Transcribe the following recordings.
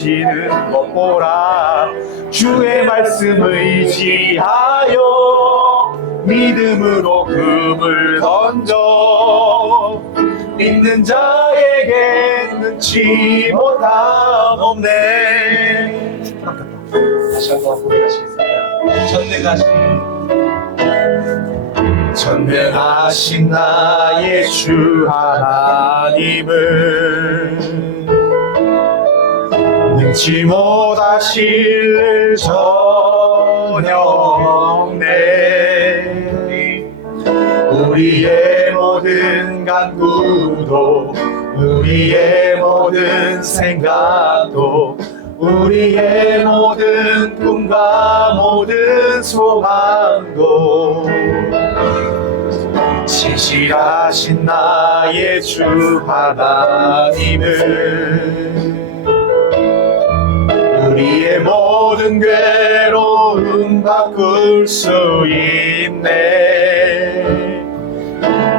지는 것 보라. 주의 말씀 의지하여 믿음으로 금을 던져 믿는 자에게 능치 못함 없네. 다시 한번 고백하시겠습니다. 전능하신 나의 주 하나님은 능치 못하실 전혀 없네. 우리의 모든 간구도 우리의 모든 생각도 우리의 모든 꿈과 모든 소망도 진실하신 나의 주 하나님은 우리의 모든 괴로움 바꿀 수 있네.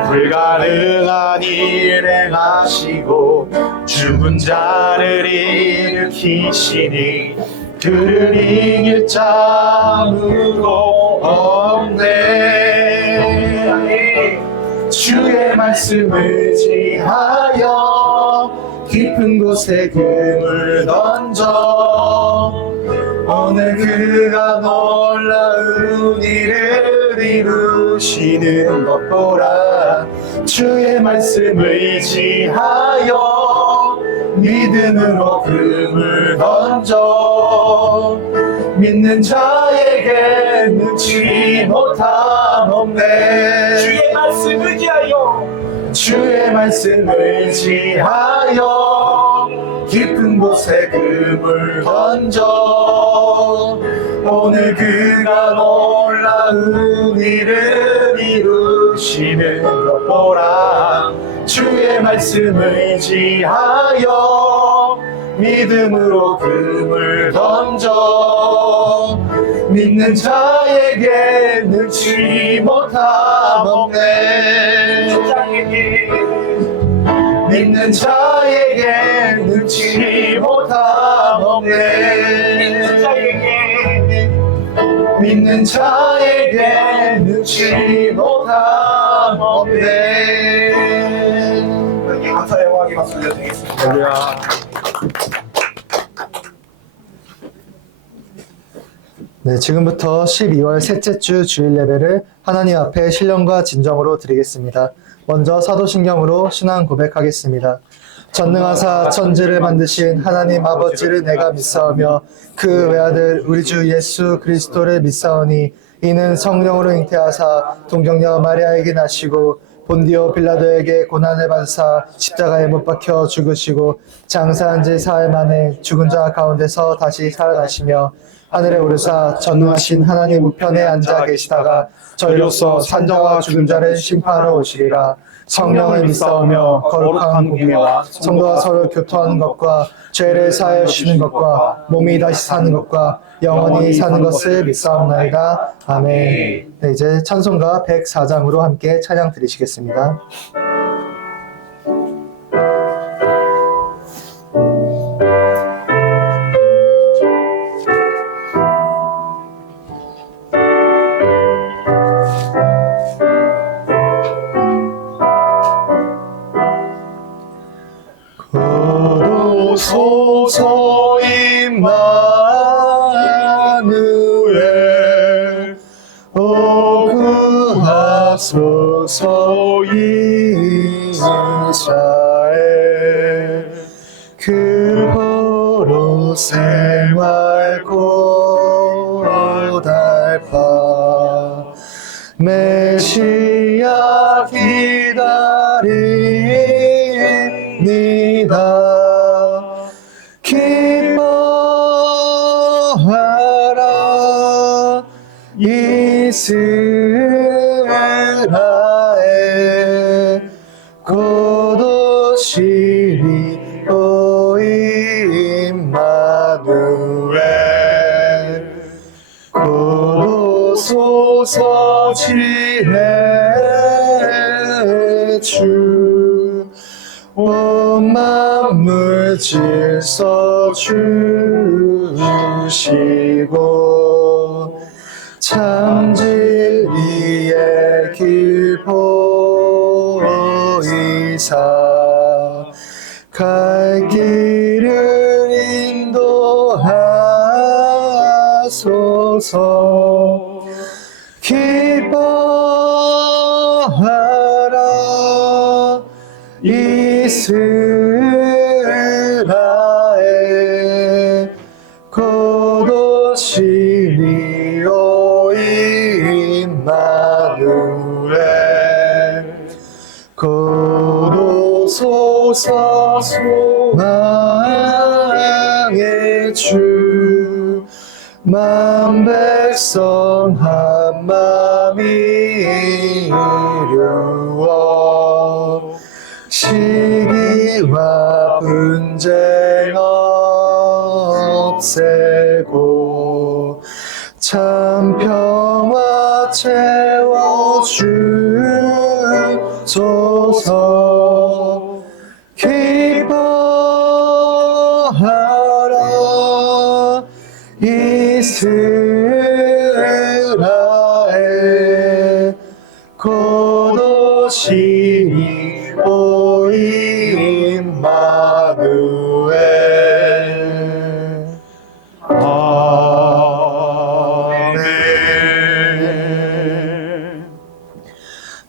불가능한 일 행하시고 죽은 자를 일으키시니 그를 이길 자 아무도 없네. 주의 말씀을 의지하여 깊은 곳에 금을 던져 오늘 그가 놀라운 일을 이루시는 것 보라. 주의 말씀 의지하여 믿음으로 금을 던져 믿는 자에게 능치 못함 없네. 주의 말씀 의지하여 주의 말씀 의지하여 깊은 곳에 금을 던져 오늘 그가 놀라운 일을 이루시는 것 보라. 주의 말씀 의지하여 믿음으로 금을 던져 믿는 자에게 능치 못함 없네. 믿는 자에게 능치 못함 없네. 믿는 자에게 능치 못함 없네. 감사의 영광에 박수 올려드리겠습니다. 할렐루야. 네, 지금부터 12월 셋째 주 주일 예배를 하나님 앞에 신령과 진정으로 드리겠습니다. 먼저 사도신경으로 신앙 고백하겠습니다. 전능하사 천지를 만드신 하나님 아버지를 내가 믿사오며 그 외아들 우리 주 예수 그리스도를 믿사오니 이는 성령으로 잉태하사 동정녀 마리아에게 나시고 본디오 빌라도에게 고난을 받으사 십자가에 못 박혀 죽으시고 장사한 지 사흘 만에 죽은 자 가운데서 다시 살아나시며 하늘에 오르사 전능하신 하나님 우편에 앉아 계시다가 저희로서 산자와 죽은 자를 심판하러 오시리라. 성령을 믿사오며 거룩한 공예와 성도와 서로 교통하는 것과 죄를 사하여 주시는 것과 몸이 다시 사는 것과 영원히 사는 것을 믿사옵나이다. 아멘. 네, 이제 찬송가 104장으로 함께 찬양 드리시겠습니다. 소서 임마누엘 구하소서 이스라엘 그거로 생활 고달파 메시아 기다립니다. 기뻐하라 이스라엘 곧 오시리 오 임마누엘 곧 오소서 지혜 주 온 만물 질서 주시고 참 진리의 길 보이사 갈 길을 인도하소서. 기뻐하라 이스라엘 곧오시리오 임마누엘 곧오소서 소망의 주 만백성 한마음이 이루어 시기와 분쟁 없애고 참 평화 채워주소서. 기뻐하라 이스라엘 곧오시리 오 임마누엘. 아멘.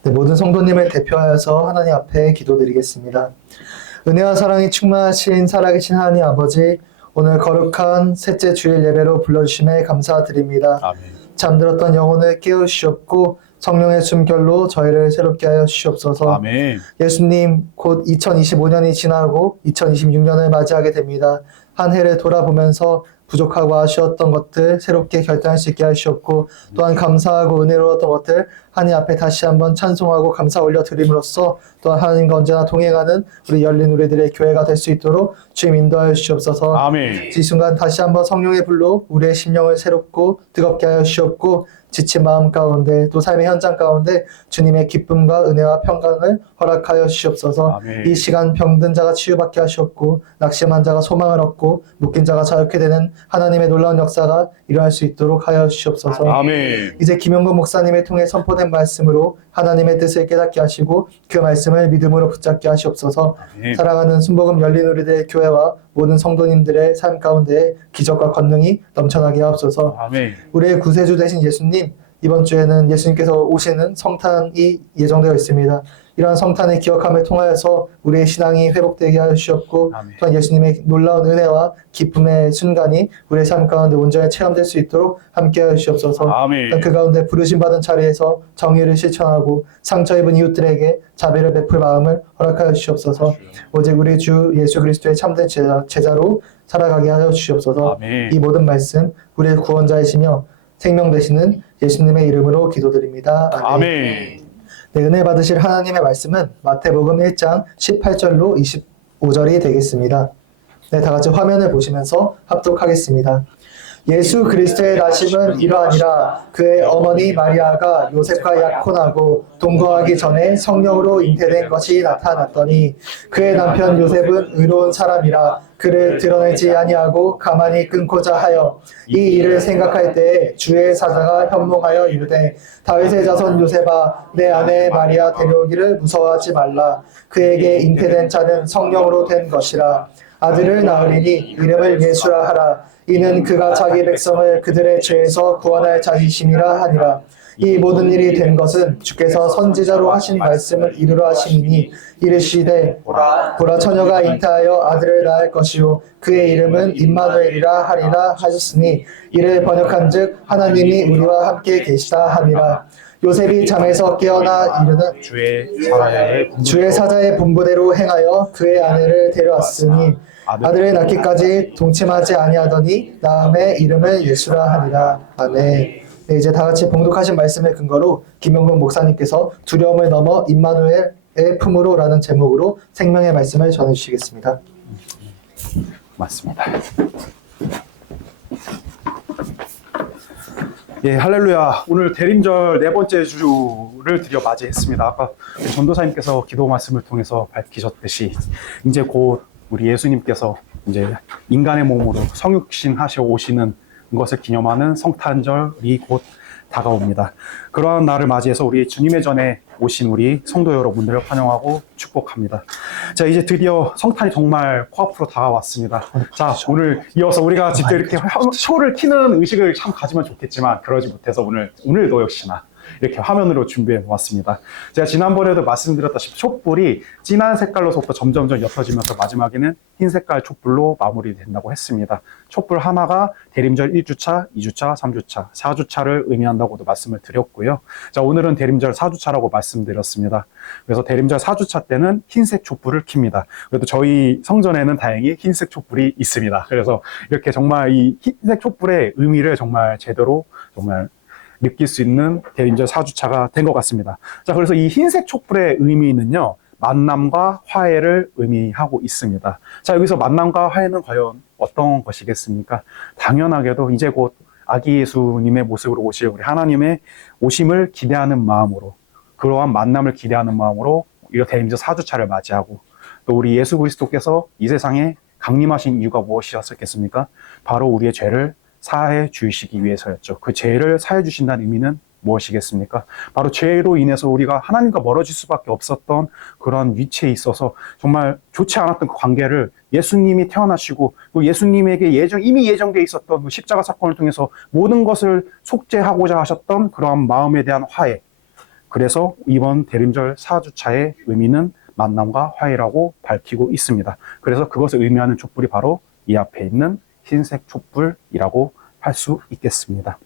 네, 모든 성도님을 대표하여서 하나님 앞에 기도드리겠습니다. 은혜와 사랑이 충만하신 살아계신 하나님 아버지, 오늘 거룩한 셋째 주일 예배로 불러주심에 감사드립니다. 아멘. 잠들었던 영혼을 깨우시옵고 성령의 숨결로 저희를 새롭게 하여 주시옵소서. 아멘. 예수님, 곧 2025년이 지나고 2026년을 맞이하게 됩니다. 한 해를 돌아보면서 부족하고 아쉬웠던 것들 새롭게 결단할 수 있게 하시옵고, 또한 감사하고 은혜로웠던 것들 하나님 앞에 다시 한번 찬송하고 감사 올려드림으로써 또한 하나님과 언제나 동행하는 우리 열린 우리들의 교회가 될 수 있도록 주님 인도하여 주시옵소서. 아멘. 이 순간 다시 한번 성령의 불로 우리의 심령을 새롭고 뜨겁게 하여 주시옵고, 지친 마음 가운데 또 삶의 현장 가운데 주님의 기쁨과 은혜와 평강을 허락하여 주시옵소서. 아멘. 이 시간 병든 자가 치유받게 하시옵고 낙심한 자가 소망을 얻고 묶인 자가 자유케 되는 하나님의 놀라운 역사가 일어날 수 있도록 하여 주시옵소서. 아멘. 이제 김영건 목사님을 통해 선포된 말씀으로 하나님의 뜻을 깨닫게 하시고 그 말씀을 믿음으로 붙잡게 하시옵소서. 아멘. 사랑하는 순복음 열린 우리들의 교회와 모든 성도님들의 삶 가운데 기적과 권능이 넘쳐나게 하옵소서. 아멘. 우리의 구세주 되신 예수님, 이번 주에는 예수님께서 오시는 성탄이 예정되어 있습니다. 이러한 성탄의 기억함을 통하여서 우리의 신앙이 회복되게 하여 주시옵고, 아멘. 또한 예수님의 놀라운 은혜와 기쁨의 순간이 우리의 삶 가운데 온전히 체험될 수 있도록 함께하여 주시옵소서. 아멘. 그 가운데 부르심 받은 자리에서 정의를 실천하고 상처 입은 이웃들에게 자비를 베풀 마음을 허락하여 주시옵소서. 오직 우리 주 예수 그리스도의 참된 제자로 살아가게 하여 주시옵소서. 아멘. 이 모든 말씀 우리의 구원자이시며 생명 되시는 예수님의 이름으로 기도드립니다. 아멘. 네, 은혜 받으실 하나님의 말씀은 마태복음 1장 18절로 25절이 되겠습니다. 네, 다 같이 화면을 보시면서 합독하겠습니다. 예수 그리스도의 나심은 이러하니라. 그의 어머니 마리아가 요셉과 약혼하고 동거하기 전에 성령으로 잉태된 것이 나타났더니 그의 남편 요셉은 의로운 사람이라 그를 드러내지 아니하고 가만히 끊고자 하여 이 일을 생각할 때에 주의 사자가 현몽하여 이르되 다윗의 자손 요셉아 내 아내 마리아 데려오기를 무서워하지 말라. 그에게 잉태된 자는 성령으로 된 것이라. 아들을 낳으리니 이름을 예수라 하라. 이는 그가 자기 백성을 그들의 죄에서 구원할 자이심이라 하니라. 이 모든 일이 된 것은 주께서 선지자로 하신 말씀을 이루려 하심이니 이르시되 보라 처녀가 잉태하여 아들을 낳을 것이요 그의 이름은 임마누엘이라 하리라 하셨으니 이를 번역한즉 하나님이 우리와 함께 계시다 하니라. 요셉이 잠에서 깨어나 이르는 주의 사자의 분부대로 행하여 그의 아내를 데려왔으니 아들을 낳기까지 동침하지 아니하더니 다음에 이름을 예수라 하니라. 아멘. 네, 이제 다 같이 봉독하신 말씀의 근거로 김영건 목사님께서 두려움을 넘어 임마누엘의 품으로라는 제목으로 생명의 말씀을 전해주시겠습니다. 맞습니다. 예, 할렐루야. 오늘 대림절 네 번째 주를 드디어 맞이했습니다. 아까 전도사님께서 기도 말씀을 통해서 밝히셨듯이 이제 곧 우리 예수님께서 이제 인간의 몸으로 성육신 하셔 오시는 것을 기념하는 성탄절이 곧 다가옵니다. 그러한 날을 맞이해서 우리 주님의 전에 오신 우리 성도 여러분들을 환영하고 축복합니다. 자, 이제 드디어 성탄이 정말 코앞으로 다가왔습니다. 자, 오늘 이어서 우리가 직접 이렇게 쇼를 키는 의식을 참 가지면 좋겠지만 그러지 못해서 오늘도 역시나 이렇게 화면으로 준비해 보았습니다. 제가 지난번에도 말씀드렸다시피 촛불이 진한 색깔로서부터 점점점 옅어지면서 마지막에는 흰 색깔 촛불로 마무리된다고 했습니다. 촛불 하나가 대림절 1주차, 2주차, 3주차, 4주차를 의미한다고도 말씀을 드렸고요. 자, 오늘은 대림절 4주차라고 말씀드렸습니다. 그래서 대림절 4주차 때는 흰색 촛불을 켭니다. 그래도 저희 성전에는 다행히 흰색 촛불이 있습니다. 그래서 이렇게 정말 이 흰색 촛불의 의미를 정말 제대로 정말 느낄 수 있는 대림절 4주차가 된 것 같습니다. 자, 그래서 이 흰색 촛불의 의미는요, 만남과 화해를 의미하고 있습니다. 자, 여기서 만남과 화해는 과연 어떤 것이겠습니까? 당연하게도 이제 곧 아기 예수님의 모습으로 오실 우리 하나님의 오심을 기대하는 마음으로, 그러한 만남을 기대하는 마음으로 이 대림절 4주차를 맞이하고, 또 우리 예수 그리스도께서 이 세상에 강림하신 이유가 무엇이었겠습니까? 바로 우리의 죄를 사해 주시기 위해서였죠. 그 죄를 사해 주신다는 의미는 무엇이겠습니까? 바로 죄로 인해서 우리가 하나님과 멀어질 수밖에 없었던 그런 위치에 있어서 정말 좋지 않았던 그 관계를 예수님이 태어나시고 또 예수님에게 이미 예정되어 있었던 그 십자가 사건을 통해서 모든 것을 속죄하고자 하셨던 그러한 마음에 대한 화해. 그래서 이번 대림절 4주차의 의미는 만남과 화해라고 밝히고 있습니다. 그래서 그것을 의미하는 촛불이 바로 이 앞에 있는 흰색 촛불이라고 할 수 있겠습니다.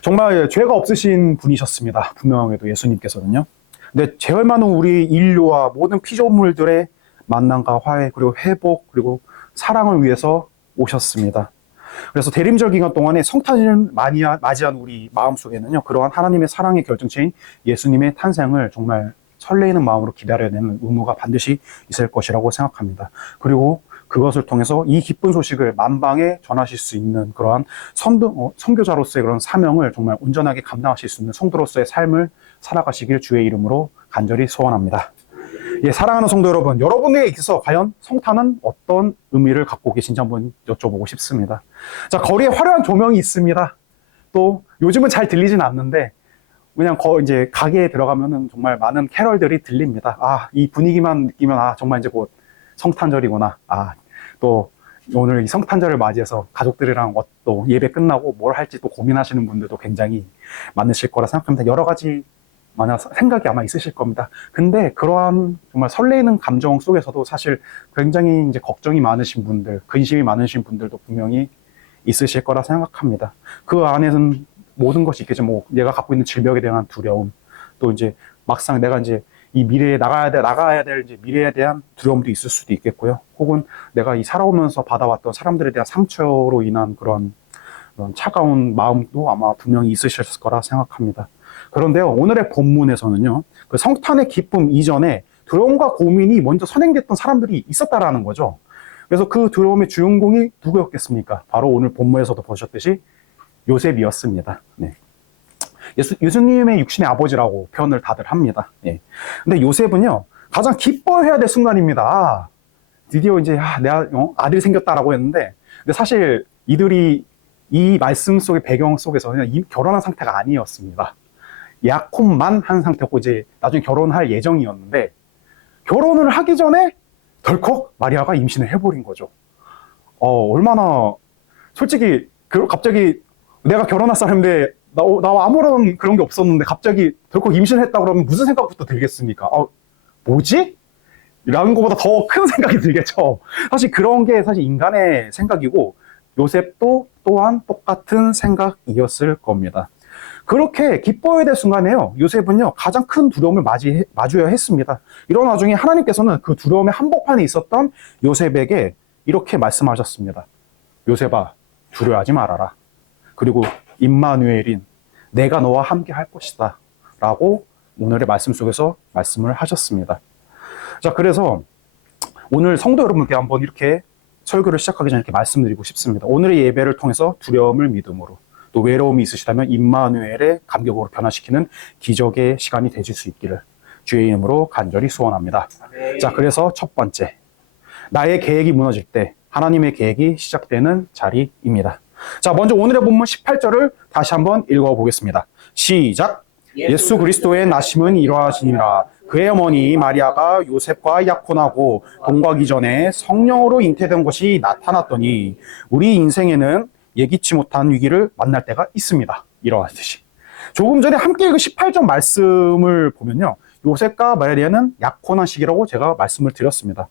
정말 죄가 없으신 분이셨습니다. 분명하게도 예수님께서는요. 근데 죄를 많은 우리 인류와 모든 피조물들의 만남과 화해 그리고 회복 그리고 사랑을 위해서 오셨습니다. 그래서 대림절 기간 동안에 성탄을 맞이한 우리 마음속에는요, 그러한 하나님의 사랑의 결정체인 예수님의 탄생을 정말 설레이는 마음으로 기다려야 되는 의무가 반드시 있을 것이라고 생각합니다. 그리고 그것을 통해서 이 기쁜 소식을 만방에 전하실 수 있는 그러한 선교자로서의 그런 사명을 정말 온전하게 감당하실 수 있는 성도로서의 삶을 살아가시길 주의 이름으로 간절히 소원합니다. 예, 사랑하는 성도 여러분, 여러분에게 있어서 과연 성탄은 어떤 의미를 갖고 계신지 한번 여쭤보고 싶습니다. 자, 거리에 화려한 조명이 있습니다. 또 요즘은 잘 들리진 않는데 그냥 이제 가게에 들어가면은 정말 많은 캐럴들이 들립니다. 아, 이 분위기만 느끼면 아, 정말 이제 곧 성탄절이구나. 아, 또 오늘 이 성탄절을 맞이해서 가족들이랑 또 예배 끝나고 뭘 할지 또 고민하시는 분들도 굉장히 많으실 거라 생각합니다. 여러 가지 생각이 아마 있으실 겁니다. 근데 그러한 정말 설레이는 감정 속에서도 사실 굉장히 이제 걱정이 많으신 분들, 근심이 많으신 분들도 분명히 있으실 거라 생각합니다. 그 안에는 모든 것이 있겠죠. 뭐 내가 갖고 있는 질병에 대한 두려움, 또 이제 막상 내가 이제 이 미래에 나가야 될 이제 미래에 대한 두려움도 있을 수도 있겠고요. 혹은 내가 이 살아오면서 받아왔던 사람들에 대한 상처로 인한 그런 차가운 마음도 아마 분명히 있으실 거라 생각합니다. 그런데요, 오늘의 본문에서는요, 그 성탄의 기쁨 이전에 두려움과 고민이 먼저 선행됐던 사람들이 있었다라는 거죠. 그래서 그 두려움의 주인공이 누구였겠습니까? 바로 오늘 본문에서도 보셨듯이 요셉이었습니다. 네. 예수님의 육신의 아버지라고 표현을 다들 합니다. 예. 근데 요셉은요, 가장 기뻐해야 될 순간입니다. 아, 드디어 이제 내가 아들이 생겼다라고 했는데, 근데 사실 이들이 이 말씀 속의 배경 속에서 그냥 결혼한 상태가 아니었습니다. 약혼만 한 상태고 이제 나중에 결혼할 예정이었는데, 결혼을 하기 전에 덜컥 마리아가 임신을 해버린 거죠. 얼마나 솔직히 갑자기 내가 결혼할 사람인데 나 아무런 그런 게 없었는데 갑자기 덜컥 임신했다 그러면 무슨 생각부터 들겠습니까? 뭐지? 라는 것보다 더 큰 생각이 들겠죠. 사실 그런 게 사실 인간의 생각이고 요셉도 또한 똑같은 생각이었을 겁니다. 그렇게 기뻐해야 될 순간에요, 요셉은요, 가장 큰 두려움을 마주해야 했습니다. 이런 와중에 하나님께서는 그 두려움의 한복판에 있었던 요셉에게 이렇게 말씀하셨습니다. 요셉아, 두려워하지 말아라. 그리고 임마누엘인 내가 너와 함께 할 것이다 라고 오늘의 말씀 속에서 말씀을 하셨습니다. 자, 그래서 오늘 성도 여러분께 한번 이렇게 설교를 시작하기 전에 이렇게 말씀드리고 싶습니다. 오늘의 예배를 통해서 두려움을 믿음으로, 또 외로움이 있으시다면 임마누엘의 감격으로 변화시키는 기적의 시간이 되실 수 있기를 주의 이름으로 간절히 소원합니다. 자, 그래서 첫 번째, 나의 계획이 무너질 때 하나님의 계획이 시작되는 자리입니다. 자, 먼저 오늘의 본문 18절을 다시 한번 읽어보겠습니다. 시작! 예수 그리스도의 나심은 이러하시니라. 그의 어머니 마리아가 요셉과 약혼하고 동거하기 전에 성령으로 잉태된 것이 나타났더니 우리 인생에는 예기치 못한 위기를 만날 때가 있습니다. 이러하듯이. 조금 전에 함께 읽은 18절 말씀을 보면요. 요셉과 마리아는 약혼한 시기라고 제가 말씀을 드렸습니다.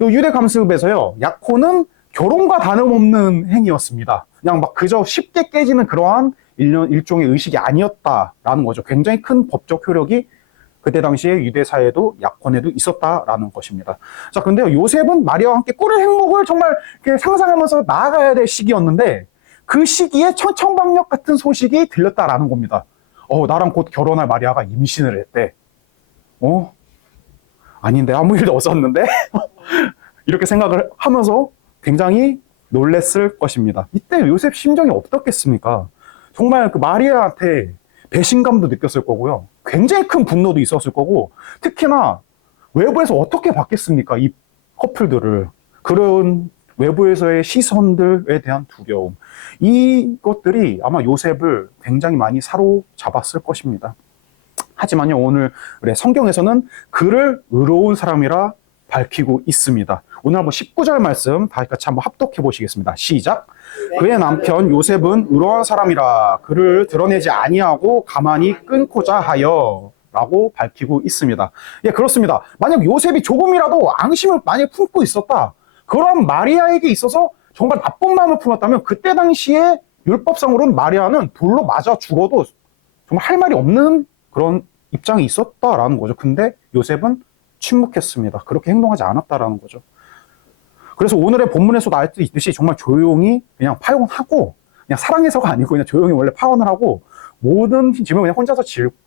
유대 감습에서요. 약혼은 결혼과 다름없는 행위였습니다. 그냥 막 그저 쉽게 깨지는 그러한 일종의 의식이 아니었다라는 거죠. 굉장히 큰 법적 효력이 그때 당시에 유대 사회에도 약혼에도 있었다라는 것입니다. 자, 근데 요셉은 마리아와 함께 꿀의 행복을 정말 상상하면서 나아가야 될 시기였는데 그 시기에 천청방역 같은 소식이 들렸다라는 겁니다. 나랑 곧 결혼할 마리아가 임신을 했대. 아닌데 아무 일도 없었는데 이렇게 생각을 하면서 굉장히 놀랬을 것입니다. 이때 요셉 심정이 어떻겠습니까? 정말 그 마리아한테 배신감도 느꼈을 거고요. 굉장히 큰 분노도 있었을 거고, 특히나 외부에서 어떻게 봤겠습니까? 이 커플들을. 그런 외부에서의 시선들에 대한 두려움. 이것들이 아마 요셉을 굉장히 많이 사로잡았을 것입니다. 하지만요, 오늘 성경에서는 그를 의로운 사람이라 밝히고 있습니다. 오늘 한번 19절 말씀 다시 같이 한번 합독해 보시겠습니다. 시작. 그의 남편 요셉은 의로운 사람이라 그를 드러내지 아니하고 가만히 끊고자 하여 라고 밝히고 있습니다. 예, 그렇습니다. 만약 요셉이 조금이라도 앙심을 만약 품고 있었다. 그럼 마리아에게 있어서 정말 나쁜 마음을 품었다면 그때 당시에 율법상으로는 마리아는 돌로 맞아 죽어도 정말 할 말이 없는 그런 입장이 있었다라는 거죠. 근데 요셉은 침묵했습니다. 그렇게 행동하지 않았다라는 거죠. 그래서 오늘의 본문에서 나올 수 있듯이 정말 조용히 그냥 파혼하고, 그냥 사랑해서가 아니고 그냥 조용히 원래 파혼을 하고 모든 짐을 그냥 혼자서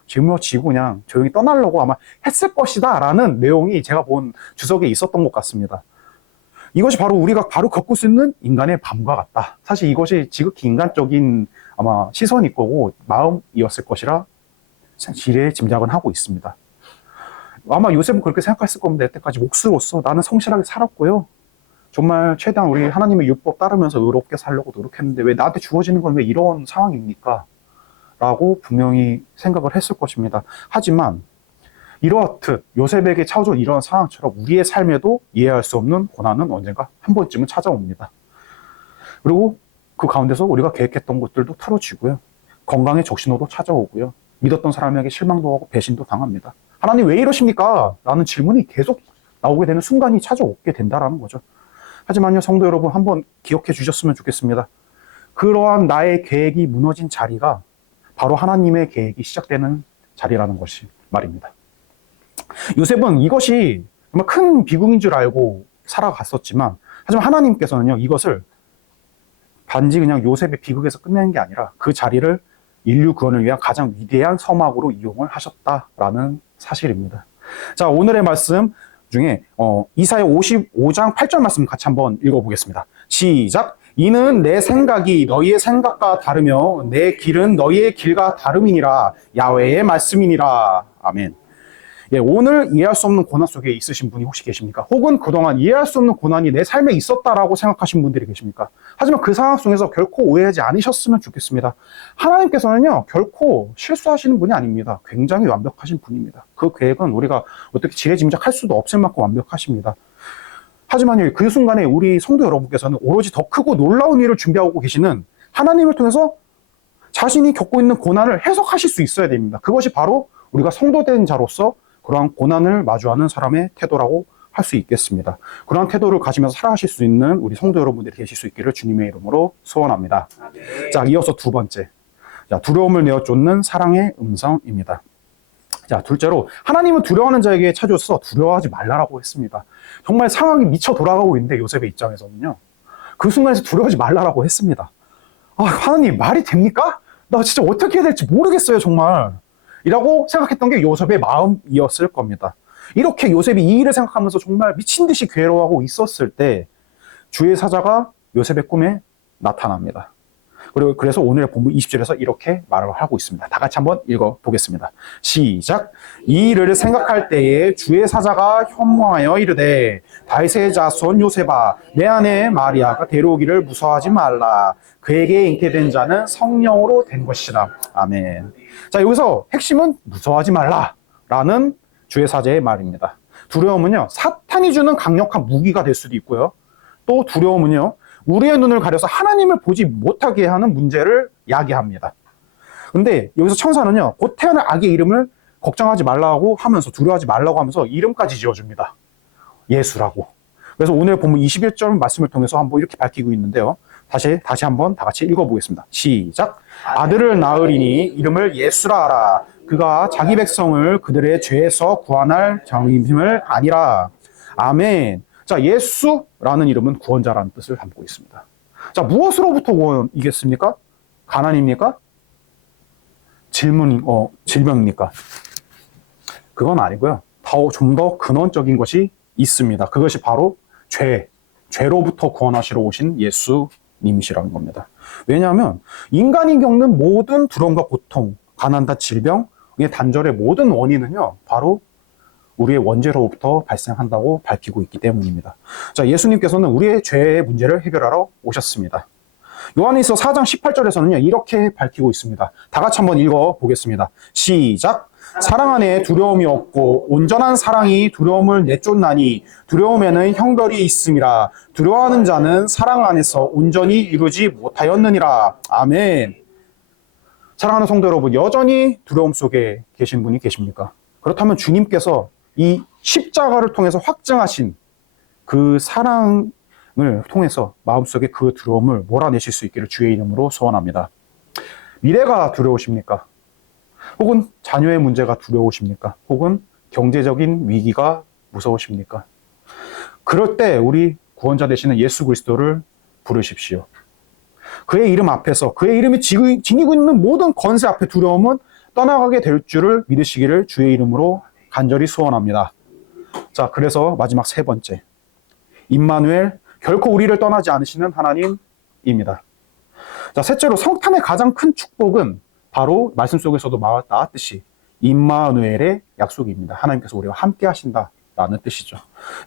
짊어지고 그냥 조용히 떠나려고 아마 했을 것이다 라는 내용이 제가 본 주석에 있었던 것 같습니다. 이것이 바로 우리가 바로 겪을 수 있는 인간의 밤과 같다. 사실 이것이 지극히 인간적인 아마 시선일 거고 마음이었을 것이라 지레 짐작은 하고 있습니다. 아마 요셉은 그렇게 생각했을 겁니다. 여태까지 몫으로서 나는 성실하게 살았고요. 정말 최대한 우리 하나님의 율법 따르면서 의롭게 살려고 노력했는데 왜 나한테 주어지는 건 왜 이런 상황입니까? 라고 분명히 생각을 했을 것입니다. 하지만 이러하듯 요셉에게 찾아온 이런 상황처럼 우리의 삶에도 이해할 수 없는 고난은 언젠가 한 번쯤은 찾아옵니다. 그리고 그 가운데서 우리가 계획했던 것들도 틀어지고요. 건강의 적신호도 찾아오고요. 믿었던 사람에게 실망도 하고 배신도 당합니다. 하나님 왜 이러십니까? 라는 질문이 계속 나오게 되는 순간이 찾아오게 된다는 거죠. 하지만요, 성도 여러분, 한번 기억해 주셨으면 좋겠습니다. 그러한 나의 계획이 무너진 자리가 바로 하나님의 계획이 시작되는 자리라는 것이 말입니다. 요셉은 이것이 정말 큰 비극인 줄 알고 살아갔었지만, 하지만 하나님께서는요, 이것을 단지 그냥 요셉의 비극에서 끝내는 게 아니라 그 자리를 인류 구원을 위한 가장 위대한 서막으로 이용을 하셨다라는 사실입니다. 자, 오늘의 말씀 중에 이사야 55장 8절 말씀 같이 한번 읽어보겠습니다. 시작. 이는 내 생각이 너희의 생각과 다르며 내 길은 너희의 길과 다름이니라. 야훼의 말씀이니라. 아멘. 예, 오늘 이해할 수 없는 고난 속에 있으신 분이 혹시 계십니까? 혹은 그동안 이해할 수 없는 고난이 내 삶에 있었다라고 생각하신 분들이 계십니까? 하지만 그 상황 속에서 결코 오해하지 않으셨으면 좋겠습니다. 하나님께서는요, 결코 실수하시는 분이 아닙니다. 굉장히 완벽하신 분입니다. 그 계획은 우리가 어떻게 지레짐작할 수도 없을 만큼 완벽하십니다. 하지만요, 그 순간에 우리 성도 여러분께서는 오로지 더 크고 놀라운 일을 준비하고 계시는 하나님을 통해서 자신이 겪고 있는 고난을 해석하실 수 있어야 됩니다. 그것이 바로 우리가 성도된 자로서 그러한 고난을 마주하는 사람의 태도라고 할 수 있겠습니다. 그러한 태도를 가지면서 살아가실 수 있는 우리 성도 여러분들이 계실 수 있기를 주님의 이름으로 소원합니다. 자, 이어서 두 번째. 자, 두려움을 내어 쫓는 사랑의 음성입니다. 자, 둘째로 하나님은 두려워하는 자에게 찾아오셔서 두려워하지 말라라고 했습니다. 정말 상황이 미쳐 돌아가고 있는데 요셉의 입장에서는요. 그 순간에서 두려워하지 말라라고 했습니다. 아, 하나님 말이 됩니까? 나 진짜 어떻게 해야 될지 모르겠어요, 정말. 이라고 생각했던 게 요셉의 마음이었을 겁니다. 이렇게 요셉이 이 일을 생각하면서 정말 미친 듯이 괴로워하고 있었을 때 주의 사자가 요셉의 꿈에 나타납니다. 그리고 그래서 오늘의 본문 20절에서 이렇게 말을 하고 있습니다. 다 같이 한번 읽어보겠습니다. 시작. 이 일을 생각할 때에 주의 사자가 현몽하여 이르되 다윗의 자손 요셉아 내 아내 마리아가 데려오기를 무서워하지 말라. 그에게 잉태된 자는 성령으로 된 것이라. 아멘. 자, 여기서 핵심은 무서워하지 말라 라는 주의 사자의 말입니다. 두려움은요, 사탄이 주는 강력한 무기가 될 수도 있고요. 또 두려움은요, 우리의 눈을 가려서 하나님을 보지 못하게 하는 문제를 야기합니다. 근데 여기서 천사는요, 곧 태어날 악의 이름을 걱정하지 말라고 하면서, 두려워하지 말라고 하면서 이름까지 지어줍니다. 예수라고. 그래서 오늘 본문 21절 말씀을 통해서 한번 이렇게 밝히고 있는데요. 다시 한번 다 같이 읽어보겠습니다. 시작. 아들을 낳으리니 이름을 예수라 하라. 그가 자기 백성을 그들의 죄에서 구원할 장임을 아니라. 아멘. 자, 예수라는 이름은 구원자라는 뜻을 담고 있습니다. 자, 무엇으로부터 구원이겠습니까? 가난입니까? 질병입니까? 그건 아니고요. 좀 더 근원적인 것이 있습니다. 그것이 바로 죄로부터 구원하시러 오신 예수님이시라는 겁니다. 왜냐하면 인간이 겪는 모든 두려움과 고통, 가난과 질병의 단절의 모든 원인은요, 바로 우리의 원죄로부터 발생한다고 밝히고 있기 때문입니다. 자, 예수님께서는 우리의 죄의 문제를 해결하러 오셨습니다. 요한일서 4장 18절에서는요, 이렇게 밝히고 있습니다. 다 같이 한번 읽어보겠습니다. 시작. 사랑 안에 두려움이 없고 온전한 사랑이 두려움을 내쫓나니 두려움에는 형벌이 있음이라. 두려워하는 자는 사랑 안에서 온전히 이루지 못하였느니라. 아멘. 사랑하는 성도 여러분, 여전히 두려움 속에 계신 분이 계십니까? 그렇다면 주님께서 이 십자가를 통해서 확증하신 그 사랑을 통해서 마음속에 그 두려움을 몰아내실 수 있기를 주의 이름으로 소원합니다. 미래가 두려우십니까? 혹은 자녀의 문제가 두려우십니까? 혹은 경제적인 위기가 무서우십니까? 그럴 때 우리 구원자 되시는 예수 그리스도를 부르십시오. 그의 이름 앞에서, 그의 이름이 지니고 있는 모든 권세 앞에 두려움은 떠나가게 될 줄을 믿으시기를 주의 이름으로 간절히 소원합니다. 자, 그래서 마지막 세 번째, 임마누엘, 결코 우리를 떠나지 않으시는 하나님입니다. 자, 셋째로 성탄의 가장 큰 축복은 바로 말씀 속에서도 나왔듯이 임마누엘의 약속입니다. 하나님께서 우리와 함께 하신다라는 뜻이죠.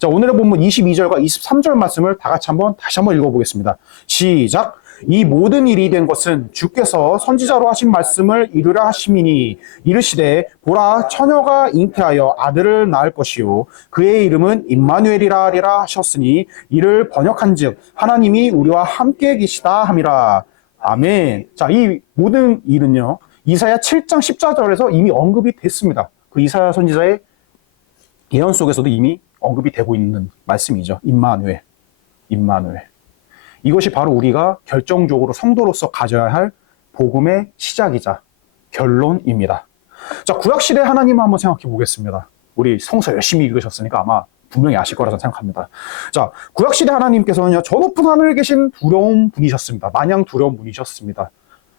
자, 오늘의 본문 22절과 23절 말씀을 다시 한번 읽어보겠습니다. 시작. 이 모든 일이 된 것은 주께서 선지자로 하신 말씀을 이루려 하심이니 이르시되 보라 처녀가 잉태하여 아들을 낳을 것이요 그의 이름은 임마누엘이라 하리라 하셨으니 이를 번역한즉 하나님이 우리와 함께 계시다 함이라. 아멘. 자, 이 모든 일은요, 이사야 7장 14절에서 이미 언급이 됐습니다. 그 이사야 선지자의 예언 속에서도 이미 언급이 되고 있는 말씀이죠. 임마누엘. 이것이 바로 우리가 결정적으로 성도로서 가져야 할 복음의 시작이자 결론입니다. 자, 구약시대 하나님을 한번 생각해 보겠습니다. 우리 성서 열심히 읽으셨으니까 아마 분명히 아실 거라고 생각합니다. 자, 구약시대 하나님께서는요, 저 높은 하늘에 계신 두려운 분이셨습니다. 마냥 두려운 분이셨습니다.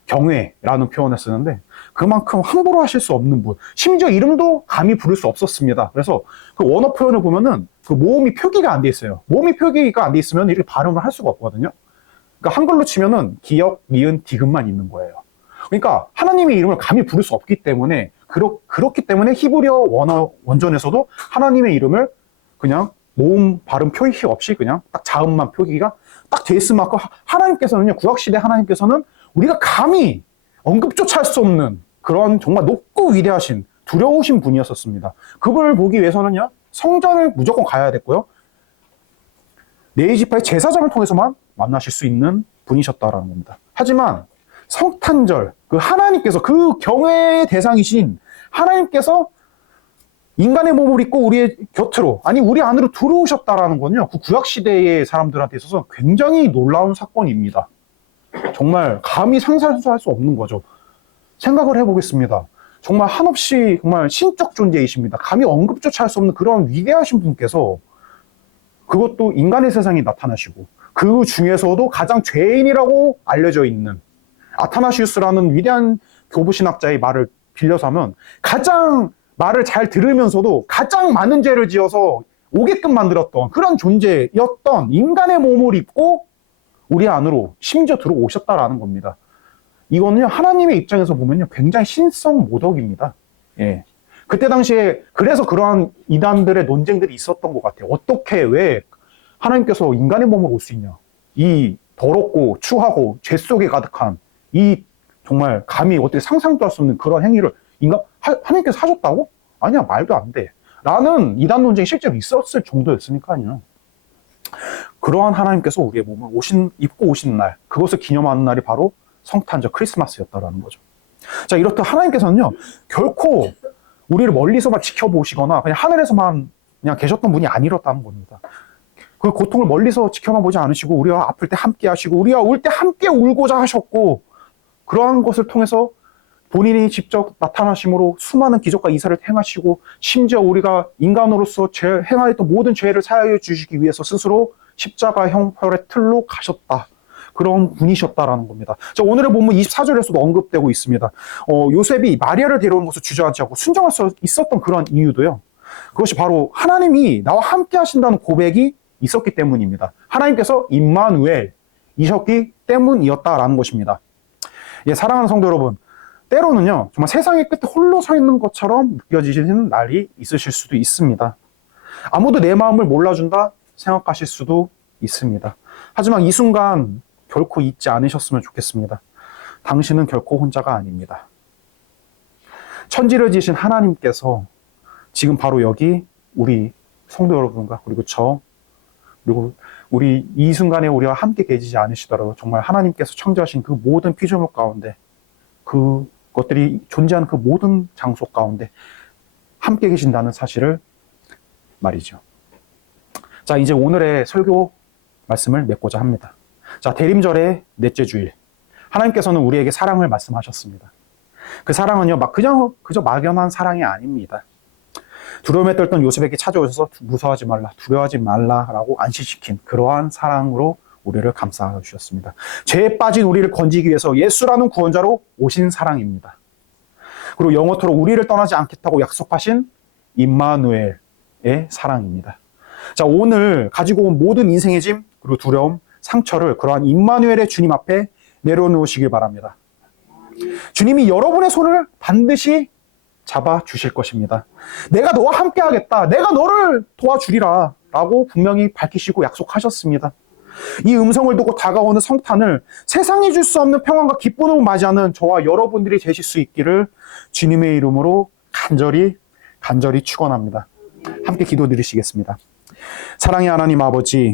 경외라는 표현을 쓰는데 그만큼 함부로 하실 수 없는 분, 심지어 이름도 감히 부를 수 없었습니다. 그래서 그 원어 표현을 보면은 그 모음이 표기가 안 돼 있어요. 모음이 표기가 안 돼 있으면 이렇게 발음을 할 수가 없거든요. 그러니까 한글로 치면은 기역, 니은, 디귿만 있는 거예요. 그러니까 하나님의 이름을 감히 부를 수 없기 때문에 그렇기 때문에 히브리어 원전에서도 하나님의 이름을 그냥 모음 발음 표기 없이 그냥 딱 자음만 표기가 딱 돼 있을 만큼 하나님께서는요, 구약시대 하나님께서는 우리가 감히 언급조차 할 수 없는 그런 정말 높고 위대하신 두려우신 분이었었습니다. 그분을 보기 위해서는요, 성전을 무조건 가야 됐고요, 네이지파의 제사장을 통해서만 만나실 수 있는 분이셨다라는 겁니다. 하지만 성탄절, 그 하나님께서, 그 경외의 대상이신 하나님께서 인간의 몸을 입고 우리의 곁으로, 아니 우리 안으로 들어오셨다라는 건요, 그 구약시대의 사람들한테 있어서 굉장히 놀라운 사건입니다. 정말 감히 상상할 수 없는 거죠. 생각을 해보겠습니다. 정말 한없이 정말 신적 존재이십니다. 감히 언급조차 할 수 없는 그런 위대하신 분께서 그것도 인간의 세상에 나타나시고, 그 중에서도 가장 죄인이라고 알려져 있는 아타나시우스라는 위대한 교부신학자의 말을 빌려서 하면, 가장 말을 잘 들으면서도 가장 많은 죄를 지어서 오게끔 만들었던 그런 존재였던 인간의 몸을 입고 우리 안으로 심지어 들어오셨다라는 겁니다. 이거는요, 하나님의 입장에서 보면요, 굉장히 신성 모독입니다. 예. 그때 당시에 그래서 그러한 이단들의 논쟁들이 있었던 것 같아요. 어떻게, 왜 하나님께서 인간의 몸으로 올 수 있냐? 이 더럽고 추하고 죄 속에 가득한 이 정말 감히 어떻게 상상도 할 수 없는 그런 행위를 하나님께서 하셨다고? 아니야, 말도 안 돼. 라는 이단 논쟁이 실제로 있었을 정도였으니까요. 그러한 하나님께서 우리의 몸을 입고 오시는 날, 그것을 기념하는 날이 바로 성탄절 크리스마스였다라는 거죠. 자, 이렇듯 하나님께서는요, 결코 우리를 멀리서만 지켜보시거나 그냥 하늘에서만 그냥 계셨던 분이 아니었다는 겁니다. 그 고통을 멀리서 지켜만 보지 않으시고 우리와 아플 때 함께 하시고 우리와 울 때 함께 울고자 하셨고, 그러한 것을 통해서 본인이 직접 나타나심으로 수많은 기적과 이사를 행하시고, 심지어 우리가 인간으로서 행하였던 모든 죄를 사하여 주시기 위해서 스스로 십자가 형벌의 틀로 가셨다. 그런 분이셨다라는 겁니다. 자, 오늘의 본문 24절에서도 언급되고 있습니다. 요셉이 마리아를 데려오는 것을 주저하지 않고 순종할 수 있었던 그런 이유도요, 그것이 바로 하나님이 나와 함께 하신다는 고백이 있었기 때문입니다. 하나님께서 임마누엘이셨기 때문이었다라는 것입니다. 예, 사랑하는 성도 여러분, 때로는요, 정말 세상의 끝에 홀로 서 있는 것처럼 느껴지시는 날이 있으실 수도 있습니다. 아무도 내 마음을 몰라준다 생각하실 수도 있습니다. 하지만 이 순간 결코 잊지 않으셨으면 좋겠습니다. 당신은 결코 혼자가 아닙니다. 천지를 지으신 하나님께서 지금 바로 여기 우리 성도 여러분과 그리고 우리 이 순간에 우리와 함께 계시지 않으시더라도 정말 하나님께서 창조하신 그 모든 피조물 가운데, 그것들이 존재하는 그 모든 장소 가운데 함께 계신다는 사실을 말이죠. 자, 이제 오늘의 설교 말씀을 맺고자 합니다. 자, 대림절의 넷째 주일, 하나님께서는 우리에게 사랑을 말씀하셨습니다. 그 사랑은요, 그저 막연한 사랑이 아닙니다. 두려움에 떨던 요셉에게 찾아오셔서 무서워하지 말라, 두려워하지 말라라고 안심시킨 그러한 사랑으로 우리를 감싸 주셨습니다. 죄에 빠진 우리를 건지기 위해서 예수라는 구원자로 오신 사랑입니다. 그리고 영원토록 우리를 떠나지 않겠다고 약속하신 임마누엘의 사랑입니다. 자, 오늘 가지고 온 모든 인생의 짐, 그리고 두려움, 상처를 그러한 임마누엘의 주님 앞에 내려놓으시길 바랍니다. 주님이 여러분의 손을 반드시 잡아주실 것입니다. 내가 너와 함께 하겠다, 내가 너를 도와주리라 라고 분명히 밝히시고 약속하셨습니다. 이 음성을 듣고 다가오는 성탄을 세상이 줄 수 없는 평안과 기쁨으로 맞이하는 저와 여러분들이 되실 수 있기를 주님의 이름으로 간절히 축원합니다. 함께 기도드리시겠습니다. 사랑의 하나님 아버지,